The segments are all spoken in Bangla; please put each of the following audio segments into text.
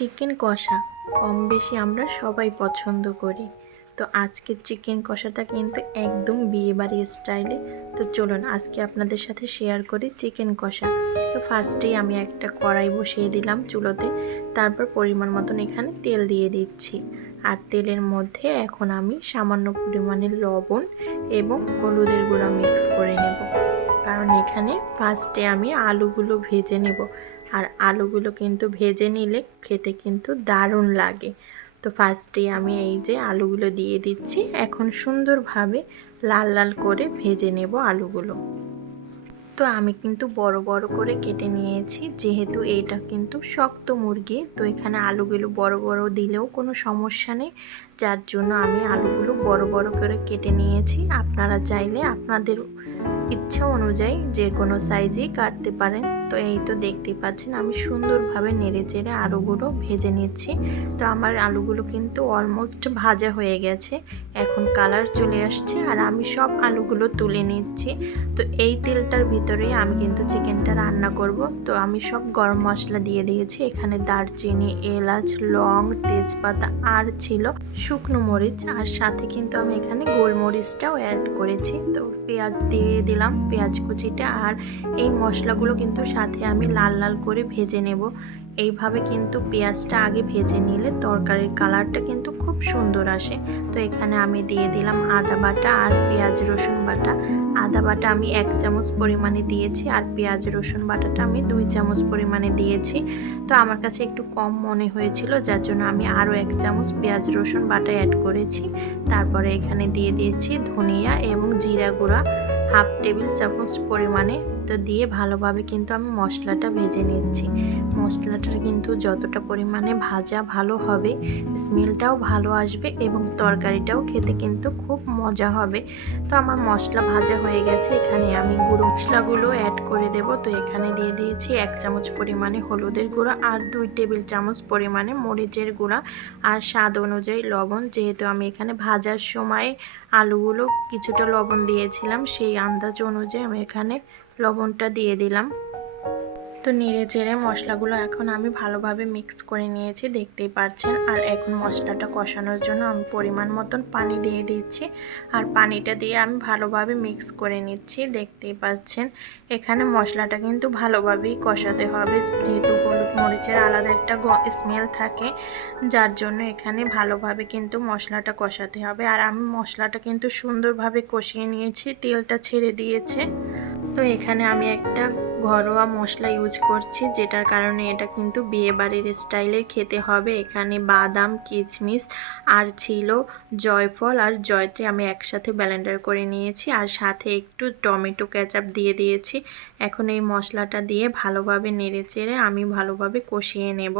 চিকেন কষা কম বেশি আমরা সবাই পছন্দ করি। তো আজকের চিকেন কষাটা কিন্তু একদম বিয়েবাড়ির স্টাইলে। তো চলুন আজকে আপনাদের সাথে শেয়ার করি চিকেন কষা। তো ফার্স্টেই আমি একটা কড়াই বসিয়ে দিলাম চুলোতে, তারপর পরিমাণ মতন এখানে তেল দিয়ে দিচ্ছি। আর তেলের মধ্যে এখন আমি সামান্য পরিমাণে লবণ এবং হলুদের গুঁড়া মিক্স করে নেব, কারণ এখানে ফার্স্টে আমি আলুগুলো ভেজে নেব। আর আলুগুলো কিন্তু ভেজে নিলে খেতে কিন্তু দারুণ লাগে। তো ফার্স্টে আমি এই যে আলুগুলো দিয়ে দিচ্ছি, এখন সুন্দরভাবে লাল লাল করে ভেজে নেব আলুগুলো। তো আমি কিন্তু বড় বড় করে কেটে নিয়েছি, যেহেতু এইটা কিন্তু শক্ত মুরগি, তো এখানে আলুগুলো বড় বড় দিলেও কোনো সমস্যা নেই, যার জন্য আমি আলুগুলো বড় বড় করে কেটে নিয়েছি। আপনারা চাইলে আপনাদের ইচ্ছা অনুযায়ী যে কোনো সাইজেই কাটতে পারেন। তো এই তো দেখতেই পাচ্ছেন আমি সুন্দরভাবে নেড়ে চেড়ে আলুগুলো ভেজে নিচ্ছি। তো আমার আলুগুলো কিন্তু অলমোস্ট ভাজা হয়ে গেছে, এখন কালার চলে আসছে আর আমি সব আলুগুলো তুলে নিচ্ছি। তো এই তেলটার ভিতরেই আমি কিন্তু চিকেনটা রান্না করব। তো আমি সব গরম মশলা দিয়ে দিয়েছি, এখানে দারচিনি, এলাচ, লং, তেজপাতা আর ছিল শুকনো মরিচ, আর সাথে কিন্তু আমি এখানে গোলমরিচটাও অ্যাড করেছি। তো পেঁয়াজ দিয়ে দিলাম, পেঁয়াজ কুচিটা, আর এই মশলাগুলো কিন্তু সাথে আমি লাল লাল করে ভেজে নেব। এইভাবে কিন্তু পেঁয়াজটা আগে ভেজে নিলে তরকারির কালারটা কিন্তু খুব সুন্দর আসে। তো এখানে আমি দিয়ে দিলাম আদা বাটা আর পেঁয়াজ রসুন বাটা। আদা বাটা আমি 1 চামচ পরিমাণে দিয়েছি, আর পেঁয়াজ রসুন বাটাটা আমি 2 চামচ পরিমাণে দিয়েছি। তো আমার কাছে একটু কম মনে হয়েছিল, যার জন্য আমি আরও 1 চামচ পেঁয়াজ রসুন বাটা অ্যাড করেছি। তারপরে এখানে দিয়ে দিয়েছি ধনিয়া এবং জিরা গুঁড়া 1/2 টেবিল চামচ পরিমাণে। তো দিয়ে ভালোভাবে কিন্তু আমি মশলাটা ভেজে নিচ্ছি। মশলাটা কিন্তু যতটা পরিমাণে ভাজা ভালো হবে, স্মেলটাও ভালো আসবে এবং তরকারিটাও খেতে কিন্তু খুব মজা হবে। তো আমার মশলা ভাজা হয়ে গেছে, এখানে আমি গুঁড়ো মশলাগুলো অ্যাড করে দেব। তো এখানে দিয়ে দিয়েছি 1 চামচ পরিমাণে হলুদের গুঁড়া আর 2 টেবিল চামচ পরিমাণে মরিচের গুঁড়া আর স্বাদ অনুযায়ী লবণ। যেহেতু আমি এখানে ভাজার সময় আলুগুলো কিছুটা লবণ দিয়েছিলাম, সেই আন্দাজ অনুযায়ী আমি এখানে লবণটা দিয়ে দিলাম। তো নেড়ে চেড়ে মশলাগুলো এখন আমি ভালোভাবে মিক্স করে নিয়েছি, দেখতেই পাচ্ছেন। আর এখন মশলাটা কষানোর জন্য আমি পরিমাণ মতন পানি দিয়ে দিচ্ছি, আর পানিটা দিয়ে আমি ভালোভাবে মিক্স করে নিচ্ছি, দেখতেই পাচ্ছেন। এখানে মশলাটা কিন্তু ভালোভাবেই কষাতে হবে, যেহেতু হলুদ মরিচের আলাদা একটা স্মেল থাকে, যার জন্য এখানে ভালোভাবে কিন্তু মশলাটা কষাতে হবে। আর আমি মশলাটা কিন্তু সুন্দরভাবে কষিয়ে নিয়েছি, তেলটা ছেড়ে দিয়েছে। তো এখানে আমি একটা ঘরোয়া মশলা ইউজ করছি, যেটার কারণে এটা কিন্তু বিয়েবাড়ির স্টাইলে খেতে হবে। এখানে বাদাম, কিশমিশ আর ছিল জয়ফল আর জয়ত্রী আমি একসাথে ব্লেন্ডার করে নিয়েছি, আর সাথে একটু টমেটো কেচাপ দিয়ে দিয়েছি। এখন এই মশলাটা দিয়ে ভালোভাবে নেড়ে চেড়ে আমি ভালোভাবে কষিয়ে নেব।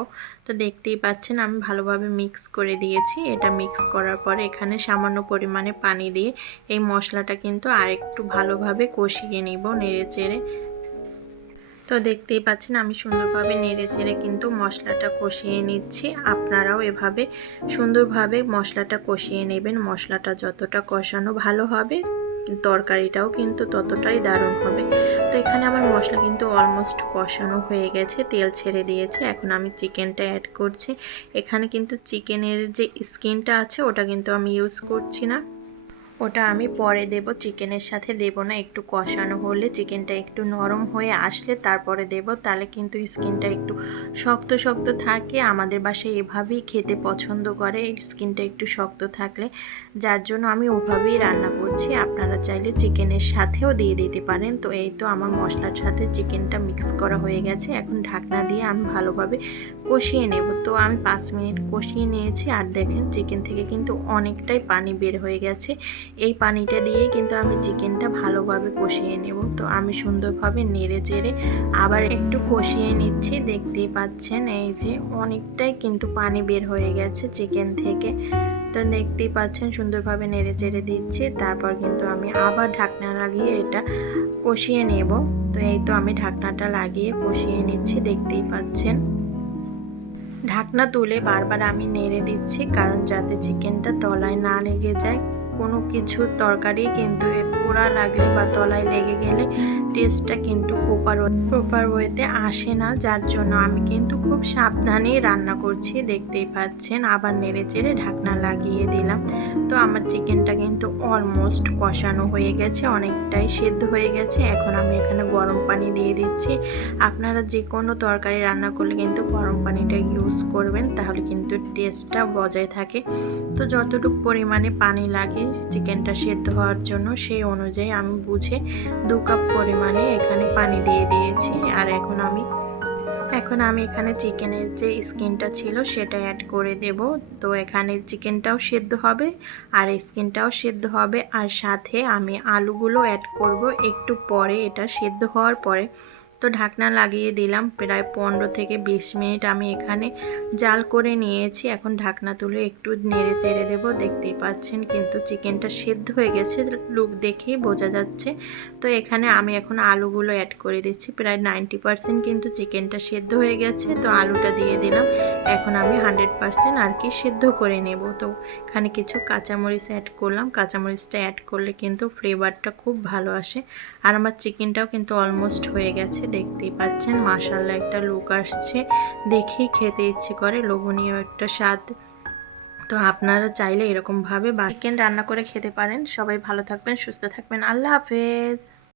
তো দেখতেই পাচ্ছেন আমি ভালোভাবে মিক্স করে দিয়েছি। এটা মিক্স করার পরে এখানে সামান্য পরিমাণে পানি দিয়ে এই মশলাটা কিন্তু আরেকটু ভালোভাবে কষিয়ে নিব নেড়ে চেড়ে। তো দেখতেই পাচ্ছেন আমি সুন্দরভাবে নেড়ে চেড়ে কিন্তু মশলাটা কষিয়ে নিচ্ছি। আপনারাও এভাবে সুন্দরভাবে মশলাটা কষিয়ে নেবেন। মশলাটা যতটা কষানো ভালো হবে, তরকারিটাও কিন্তু ততটাই দারুণ হবে। তো এখানে আমার মশলা কিন্তু অলমোস্ট কষানো হয়ে গেছে, তেল ছেড়ে দিয়েছে। এখন আমি চিকেনটা অ্যাড করছি। এখানে কিন্তু চিকেনের যে স্কিনটা আছে ওটা কিন্তু আমি ইউজ করছি না, ওটা আমি পরে দেব, চিকেনের সাথে দেব না। একটু কষানো হলে, চিকেনটা একটু নরম হয়ে আসলে তারপরে দেব, তাহলে কিন্তু স্কিনটা একটু শক্ত শক্ত থাকে। আমাদের বাসায় এভাবেই খেতে পছন্দ করে, স্কিনটা একটু শক্ত থাকলে, যার জন্য আমি ওভাবেই রান্না করছি। আপনারা চাইলে চিকেনের সাথেও দিয়ে দিতে পারেন। তো এই তো আমার মশলার সাথে চিকেনটা মিক্স করা হয়ে গেছে, এখন ঢাকনা দিয়ে আমি ভালোভাবে কষিয়ে নেব। তো আমি 5 মিনিট কষিয়ে নিয়েছি, আর দেখেন চিকেন থেকে কিন্তু অনেকটাই পানি বের হয়ে গেছে। এই পানিটা দিয়ে কিন্তু আমি চিকেনটা ভালোভাবে কষিয়ে নেব। তো আমি সুন্দরভাবে নেড়ে চেড়ে আবার একটু কষিয়ে নিচ্ছি, দেখতেই পাচ্ছেন এই যে অনেকটাই কিন্তু পানি বের হয়ে গেছে চিকেন থেকে। তো দেখতেই পাচ্ছেন সুন্দরভাবে নেড়ে চেড়ে দিচ্ছি, তারপর কিন্তু আমি আবার ঢাকনা লাগিয়ে এটা কষিয়ে নেব। তো এই তো আমি ঢাকনাটা লাগিয়ে কষিয়ে নিচ্ছি, দেখতেই পাচ্ছেন। ঢাকনা তুলে বারবার আমি নেড়ে দিচ্ছি, কারণ যাতে চিকেনটা তলায় না লেগে যায়। কোনো কিছু তরকারি কিন্তু পোড়া লাগলে বা তলায় লেগে গেলে টেস্টটা কিন্তু প্রপার ওয়েতে আসে না, যার জন্য আমি কিন্তু খুব সাবধানেই রান্না করছি। দেখতেই পাচ্ছেন, আবার নেড়ে চেড়ে ঢাকনা লাগিয়ে দিলাম। তো আমার চিকেনটা কিন্তু অলমোস্ট কষানো হয়ে গেছে, অনেকটাই সেদ্ধ হয়ে গেছে। এখন আমি এখানে গরম পানি দিয়ে দিচ্ছি। আপনারা যে কোনো তরকারি রান্না করলে কিন্তু গরম পানিটা ইউজ করবেন, তাহলে কিন্তু টেস্টটা বজায় থাকে। তো যতটুকু পরিমাণে পানি লাগে চিকেনটা সেদ্ধ হওয়ার জন্য, সেই অনুযায়ী আমি বুঝে 2 কাপ পরিমাণে এখানে পানি দিয়ে দিয়েছি। আর এখন আমি এখানে চিকেনের যে স্কিনটা ছিল সেটা অ্যাড করে দেব। তো এখানে চিকেনটাও সেদ্ধ হবে আর স্কিনটাও সেদ্ধ হবে, আর সাথে আমি আলুগুলো অ্যাড করব একটু পরে, এটা সেদ্ধ হওয়ার পরে। তো ঢাকনা লাগিয়ে দিলাম। প্রায় 15 থেকে 20 মিনিট আমি এখানে জাল করে নিয়েছি। এখন ঢাকনা তুলে একটু নেড়ে চেড়ে দেবো। দেখতেই পাচ্ছেন কিন্তু চিকেনটা সেদ্ধ হয়ে গেছে, লুক দেখেই বোঝা যাচ্ছে। তো এখানে আমি এখন আলুগুলো অ্যাড করে দিচ্ছি। প্রায় 90% কিন্তু চিকেনটা সেদ্ধ হয়ে গেছে। তো আলুটা দিয়ে দিলাম। এখন আমি 100% আর কি সেদ্ধ করে নেব। তো এখানে কিছু কাঁচামরিচ অ্যাড করলাম। কাঁচামরিচটা অ্যাড করলে কিন্তু ফ্লেভারটা খুব ভালো আসে। আর আমার চিকেনটাও কিন্তু অলমোস্ট হয়ে গেছে। দেখতেই পাচ্ছেন মাশাআল্লাহ একটা লুক আসছে, দেখেই খেতে ইচ্ছে করে, লোভনীয় একটা স্বাদ। তো আপনারা চাইলে এরকমভাবে চিকেন রান্না করে খেতে পারেন। সবাই ভালো থাকবেন, সুস্থ থাকবেন। আল্লাহ হাফেজ।